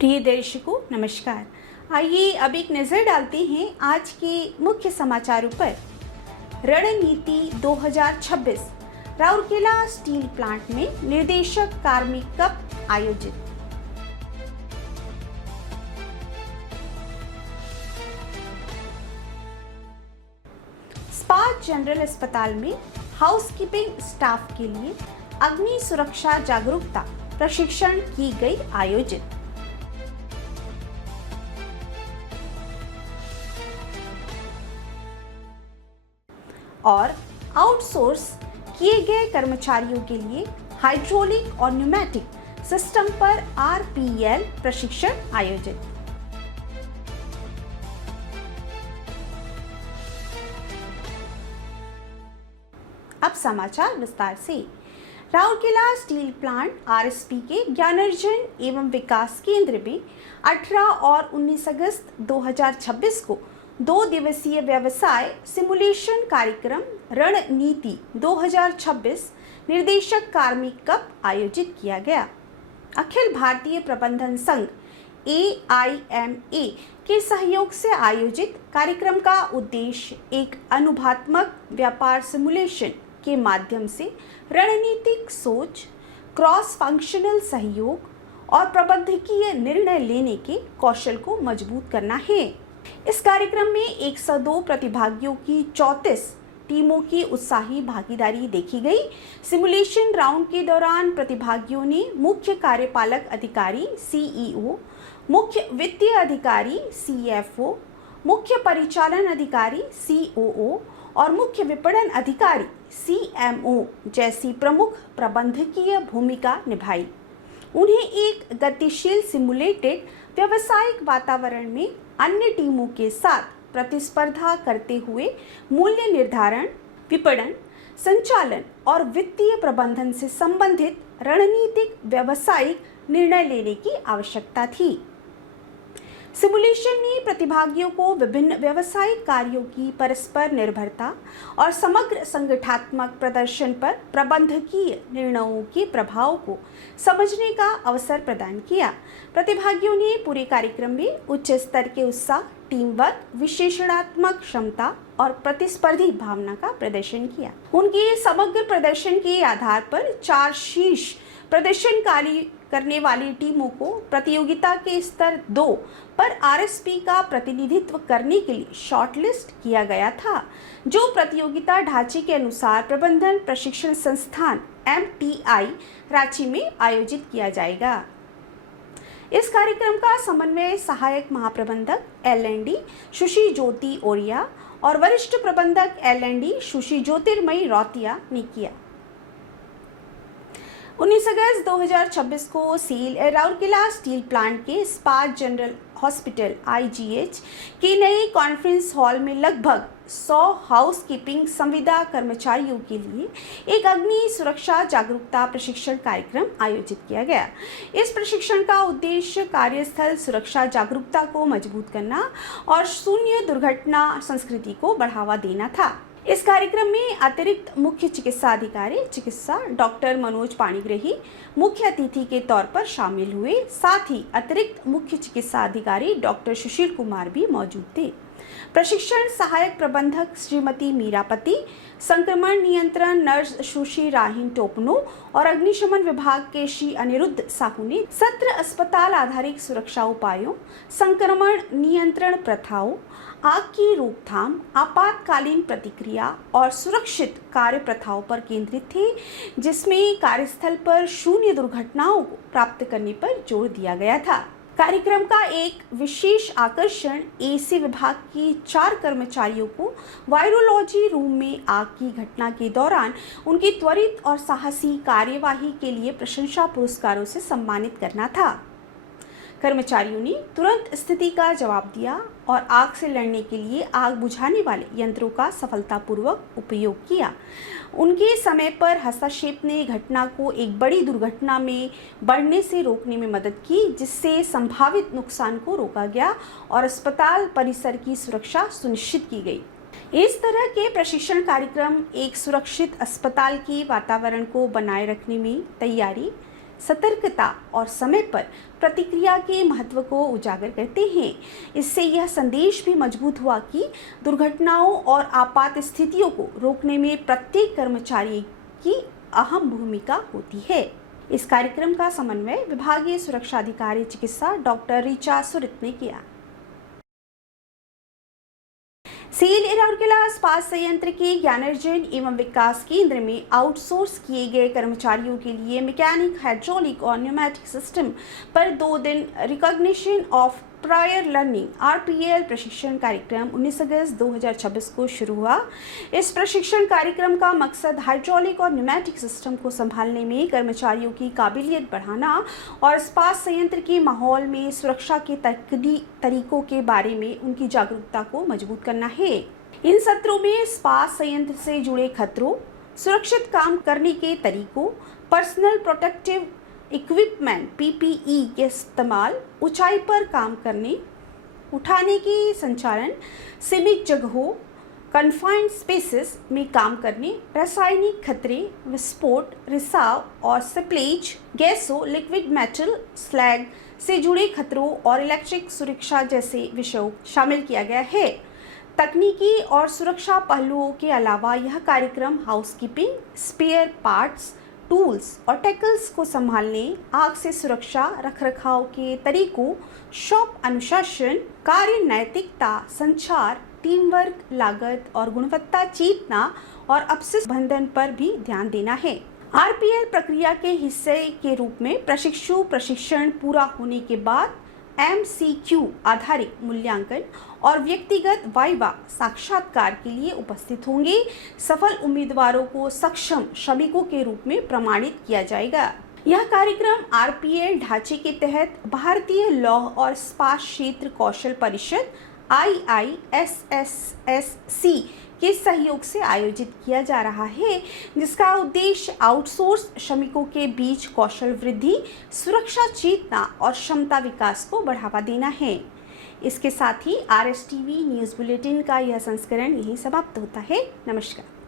प्रिय दर्शकों नमस्कार। आइए अब एक नज़र डालते हैं आज के मुख्य समाचारों पर। रणनीति 2026 राउरकेला स्टील प्लांट में निर्देशक कार्मिक कप आयोजित। स्पात जनरल अस्पताल में हाउसकीपिंग स्टाफ के लिए अग्नि सुरक्षा जागरूकता प्रशिक्षण की गई आयोजित। और आउटसोर्स किए गए कर्मचारियों के लिए हाइड्रोलिक और न्यूमेटिक सिस्टम पर आरपीएल प्रशिक्षण आयोजित। अब समाचार विस्तार से। राउरकेला स्टील प्लांट आरएसपी के ज्ञानार्जन एवं विकास केंद्र में 18 और 19 अगस्त 2026 को 2 दिवसीय व्यवसाय सिमुलेशन कार्यक्रम रणनीति 2026 निर्देशक कार्मिक कप आयोजित किया गया। अखिल भारतीय प्रबंधन संघ AIMA के सहयोग से आयोजित कार्यक्रम का उद्देश्य एक अनुभवात्मक व्यापार सिमुलेशन के माध्यम से रणनीतिक सोच, क्रॉस फंक्शनल सहयोग और प्रबंधकीय निर्णय लेने के कौशल को मजबूत करना है। इस कार्यक्रम में 102 प्रतिभागियों की 34 टीमों की उत्साही भागीदारी देखी गई। सिमुलेशन राउंड के दौरान प्रतिभागियों ने मुख्य कार्यपालक अधिकारी CEO, मुख्य वित्तीय अधिकारी CFO, मुख्य परिचालन अधिकारी COO और मुख्य विपणन अधिकारी CMO जैसी प्रमुख प्रबंधकीय भूमिका निभाई। उन्हें एक गतिशील सिमुलेटेड व्यावसायिक वातावरण में अन्य टीमों के साथ प्रतिस्पर्धा करते हुए मूल्य निर्धारण, विपणन, संचालन और वित्तीय प्रबंधन से संबंधित रणनीतिक व्यावसायिक निर्णय लेने की आवश्यकता थी। सिमुलेशन ने प्रतिभागियों को विभिन्न व्यावसायिक कार्यों की परस्पर निर्भरता और समग्र संगठनात्मक प्रदर्शन पर प्रबंधकीय निर्णयों के प्रभाव को समझने का अवसर प्रदान किया। प्रतिभागियों ने पूरे कार्यक्रम में उच्च स्तर के उत्साह, टीम वर्क, विश्लेषणात्मक क्षमता और प्रतिस्पर्धी भावना का प्रदर्शन किया। उनके समग्र प्रदर्शन के आधार पर 4 शीर्ष प्रदर्शनकारी करने वाली टीमों को प्रतियोगिता के स्तर 2 पर आरएसपी का प्रतिनिधित्व करने के लिए शॉर्टलिस्ट किया गया था, जो प्रतियोगिता ढांचे के अनुसार प्रबंधन प्रशिक्षण संस्थान MTI रांची में आयोजित किया जाएगा। इस कार्यक्रम का समन्वय सहायक महाप्रबंधक L&D सुश्री ज्योति ओरिया और वरिष्ठ प्रबंधक L&D सुश्री ज्योतिर्मयी रौतिया ने किया। 19 अगस्त 2026 को राउरकेला स्टील प्लांट के स्पात जनरल हॉस्पिटल IGH के नए कॉन्फ्रेंस हॉल में लगभग 100 हाउसकीपिंग संविदा कर्मचारियों के लिए एक अग्नि सुरक्षा जागरूकता प्रशिक्षण कार्यक्रम आयोजित किया गया। इस प्रशिक्षण का उद्देश्य कार्यस्थल सुरक्षा जागरूकता को मजबूत करना और शून्य दुर्घटना संस्कृति को बढ़ावा देना था। इस कार्यक्रम में अतिरिक्त मुख्य चिकित्सा अधिकारी चिकित्सा डॉक्टर मनोज पाणिग्राही मुख्य अतिथि के तौर पर शामिल हुए। साथ ही अतिरिक्त मुख्य चिकित्सा अधिकारी डॉक्टर सुशील कुमार भी मौजूद थे। प्रशिक्षण सहायक प्रबंधक श्रीमती मीरापति, संक्रमण नियंत्रण नर्स सुश्री राहीन टोपनो और अग्निशमन विभाग के श्री अनिरुद्ध साहू ने सत्र अस्पताल आधारित सुरक्षा उपायों, संक्रमण नियंत्रण प्रथाओं, आग की रोकथाम, आपातकालीन प्रतिक्रिया और सुरक्षित कार्य प्रथाओं पर केंद्रित थे, जिसमें कार्यस्थल पर शून्य दुर्घटनाओं को प्राप्त करने पर जोर दिया गया था। कार्यक्रम का एक विशेष आकर्षण AC विभाग की 4 कर्मचारियों को वायरोलॉजी रूम में आग की घटना के दौरान उनकी त्वरित और साहसी कार्यवाही के लिए प्रशंसा पुरस्कारों से सम्मानित करना था। कर्मचारियों ने तुरंत स्थिति का जवाब दिया और आग से लड़ने के लिए आग बुझाने वाले यंत्रों का सफलतापूर्वक उपयोग किया। उनके समय पर हस्तक्षेप ने घटना को एक बड़ी दुर्घटना में बढ़ने से रोकने में मदद की, जिससे संभावित नुकसान को रोका गया और अस्पताल परिसर की सुरक्षा सुनिश्चित की गई। इस तरह के प्रशिक्षण कार्यक्रम एक सुरक्षित अस्पताल के वातावरण को बनाए रखने में तैयारी, सतर्कता और समय पर प्रतिक्रिया के महत्व को उजागर करते हैं। इससे यह संदेश भी मजबूत हुआ कि दुर्घटनाओं और आपात स्थितियों को रोकने में प्रत्येक कर्मचारी की अहम भूमिका होती है। इस कार्यक्रम का समन्वय विभागीय सुरक्षा अधिकारी चिकित्सा डॉक्टर ऋचा सुरित ने किया। सील राउरकेला इस्पात संयंत्र के ज्ञानार्जन एवं विकास केंद्र में आउटसोर्स किए गए कर्मचारियों के लिए मैकेनिक, हाइड्रोलिक और न्यूमेटिक सिस्टम पर 2 दिन recognition of prior learning RPL प्रशिक्षण कार्यक्रम 19 अगस्त 2026 को शुरू हुआ। इस प्रशिक्षण कार्यक्रम का मकसद हाइड्रोलिक और न्यूमेटिक सिस्टम को संभालने में कर्मचारियों की काबिलियत बढ़ाना और इस्पात संयंत्र के माहौल में सुरक्षा के तरीकों के बारे में उनकी जागरूकता को मजबूत करना है। इन सत्रों में इस्पात संयंत्र से जुड़े खतरों, सुरक्षित काम करने के तरीकों, पर्सनल प्रोटेक्टिव इक्विपमेंट PPE के इस्तेमाल, ऊंचाई पर काम करने, उठाने की संचालन, सीमित जगहों कन्फाइंड स्पेसेस में काम करने, रासायनिक खतरे, विस्फोट, रिसाव और स्प्लेज, गैसों, लिक्विड मेटल, स्लैग से जुड़े खतरों और इलेक्ट्रिक सुरक्षा जैसे विषयों शामिल किया गया है। तकनीकी और सुरक्षा पहलुओं के अलावा यह कार्यक्रम हाउसकीपिंग, स्पेयर पार्ट्स, टूल्स और टैकल्स को संभालने, आग से सुरक्षा, रखरखाव के तरीकों, शॉप अनुशासन, कार्य नैतिकता, संचार, टीम वर्क, लागत और गुणवत्ता चेतना और अपशिष्ट प्रबंधन पर भी ध्यान देना है। RPL प्रक्रिया के हिस्से के रूप में प्रशिक्षण पूरा होने के बाद MCQ आधारित मूल्यांकन और व्यक्तिगत वाइवा साक्षात्कार के लिए उपस्थित होंगे। सफल उम्मीदवारों को सक्षम श्रमिकों के रूप में प्रमाणित किया जाएगा। यह कार्यक्रम RPL ढांचे के तहत भारतीय लौह और इस्पात क्षेत्र कौशल परिषद IISSSC के सहयोग से आयोजित किया जा रहा है, जिसका उद्देश्य आउटसोर्स श्रमिकों के बीच कौशल वृद्धि, सुरक्षा चेतना और क्षमता विकास को बढ़ावा देना है। इसके साथ ही RSTV न्यूज़ बुलेटिन का यह संस्करण यहीं समाप्त होता है। नमस्कार।